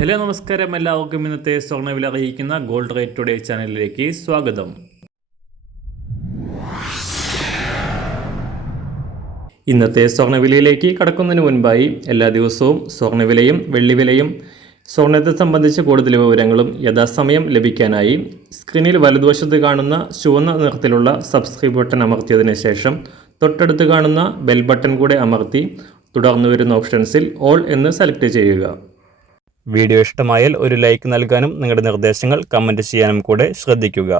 Hello നമസ്കാരം, എല്ലാവർക്കും ഇന്നത്തെ സ്വർണ്ണവില അറിയിക്കുന്ന ഗോൾഡ് റേറ്റ് ടുഡേ ചാനലിലേക്ക് സ്വാഗതം. ഇന്നത്തെ സ്വർണ്ണവിലയിലേക്ക് കടക്കുന്നതിന് മുൻപായി എല്ലാ ദിവസവും സ്വർണ്ണവിലയും വെള്ളിവിലയും സ്വർണ്ണത്തെ സംബന്ധിച്ച കൂടുതൽ വിവരങ്ങളും യഥാസമയം ലഭിക്കാനായി സ്ക്രീനിൽ വലതുവശത്ത് കാണുന്ന ചുവന്ന നിറത്തിലുള്ള സബ്സ്ക്രൈബ് ബട്ടൺ അമർത്തിയതിനു ശേഷം തൊട്ടടുത്ത് കാണുന്ന ബെൽ ബട്ടൺ കൂടെ അമർത്തി തുടർന്ന് വരുന്ന ഓപ്ഷൻസിൽ ഓൾ എന്ന് സെലക്ട് ചെയ്യുക. വീഡിയോ ഇഷ്ടമായാൽ ഒരു ലൈക്ക് നൽകാനും നിങ്ങളുടെ നിർദ്ദേശങ്ങൾ കമൻറ്റ് ചെയ്യാനും കൂടെ ശ്രദ്ധിക്കുക.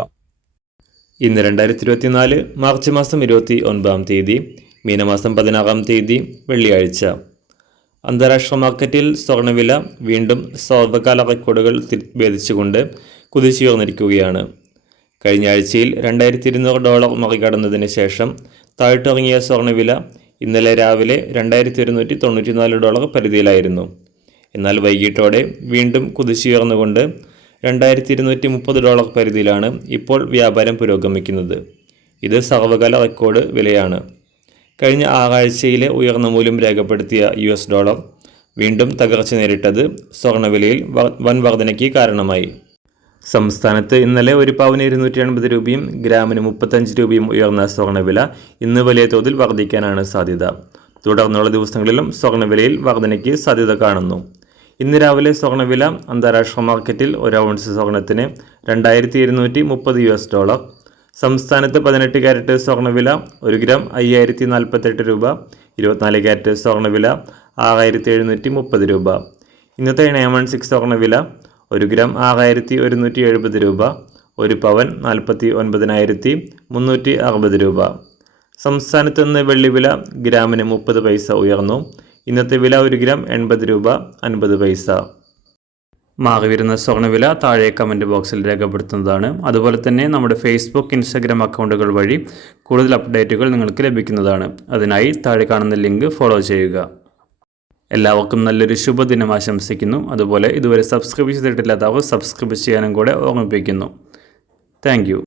ഇന്ന് 2024 മാർച്ച് മാസം 29 തീയതി, മീനമാസം 16 തീയതി വെള്ളിയാഴ്ച. അന്താരാഷ്ട്ര മാർക്കറ്റിൽ സ്വർണ്ണവില വീണ്ടും സർവകാല റെക്കോർഡുകൾ ഭേദിച്ചുകൊണ്ട് കുതിച്ചുയർന്നിരിക്കുകയാണ്. കഴിഞ്ഞ ആഴ്ചയിൽ $2200 മറികടന്നതിന് ശേഷം താഴ്ത്തിറങ്ങിയ സ്വർണ്ണവില ഇന്നലെ രാവിലെ $2194 പരിധിയിലായിരുന്നു. എന്നാൽ വൈകിട്ടോടെ വീണ്ടും കുതിച്ചുയർന്നുകൊണ്ട് $2230 പരിധിയിലാണ് ഇപ്പോൾ വ്യാപാരം പുരോഗമിക്കുന്നത്. ഇത് സർവകാല റെക്കോർഡ് വിലയാണ്. കഴിഞ്ഞ ആഴ്ചയിലെ ഉയർന്ന മൂല്യം രേഖപ്പെടുത്തിയ $, വീണ്ടും തകർച്ച നേരിട്ടത് സ്വർണ്ണവിലയിൽ വൻ വർധനയ്ക്ക് കാരണമായി. സംസ്ഥാനത്ത് ഇന്നലെ ഒരു പവന് 280 രൂപയും ഗ്രാമിന് 35 രൂപയും ഉയർന്ന സ്വർണ്ണവില ഇന്ന് വലിയ തോതിൽ വർദ്ധിക്കാനാണ് സാധ്യത. തുടർന്നുള്ള ദിവസങ്ങളിലും സ്വർണ്ണവിലയിൽ വർധനയ്ക്ക് സാധ്യത കാണുന്നു. ഇന്ന് രാവിലെ സ്വർണ്ണവില അന്താരാഷ്ട്ര മാർക്കറ്റിൽ ഒരു ഔൺസ് സ്വർണ്ണത്തിന് $2230. സംസ്ഥാനത്ത് 18 ക്യാരറ്റ് സ്വർണ്ണവില 1 ഗ്രാം 5048 രൂപ, 24 ക്യാരറ്റ് സ്വർണ്ണവില 6730 രൂപ. ഇന്നത്തെ 916 സ്വർണ്ണവില 1 ഗ്രാം 6170 രൂപ, 1 പവൻ 49,360 രൂപ. സംസ്ഥാനത്ത് നിന്ന് വെള്ളിവില ഗ്രാമിന് 30 പൈസ ഉയർന്നു. ഇന്നത്തെ വില 1 ഗ്രാം 80 രൂപ 50 പൈസ. മാറിവരുന്ന സ്വർണ്ണവില താഴെ കമൻറ്റ് ബോക്സിൽ രേഖപ്പെടുത്തുന്നതാണ്. അതുപോലെ തന്നെ നമ്മുടെ ഫേസ്ബുക്ക്, ഇൻസ്റ്റാഗ്രാം അക്കൗണ്ടുകൾ വഴി കൂടുതൽ അപ്ഡേറ്റുകൾ നിങ്ങൾക്ക് ലഭിക്കുന്നതാണ്. അതിനായി താഴെ കാണുന്ന ലിങ്ക് ഫോളോ ചെയ്യുക. എല്ലാവർക്കും നല്ലൊരു ശുഭദിനം ആശംസിക്കുന്നു. അതുപോലെ ഇതുവരെ സബ്സ്ക്രൈബ് ചെയ്തിട്ടില്ലാത്തവർ സബ്സ്ക്രൈബ് ചെയ്യാനും കൂടെ ഓർമ്മിപ്പിക്കുന്നു. താങ്ക്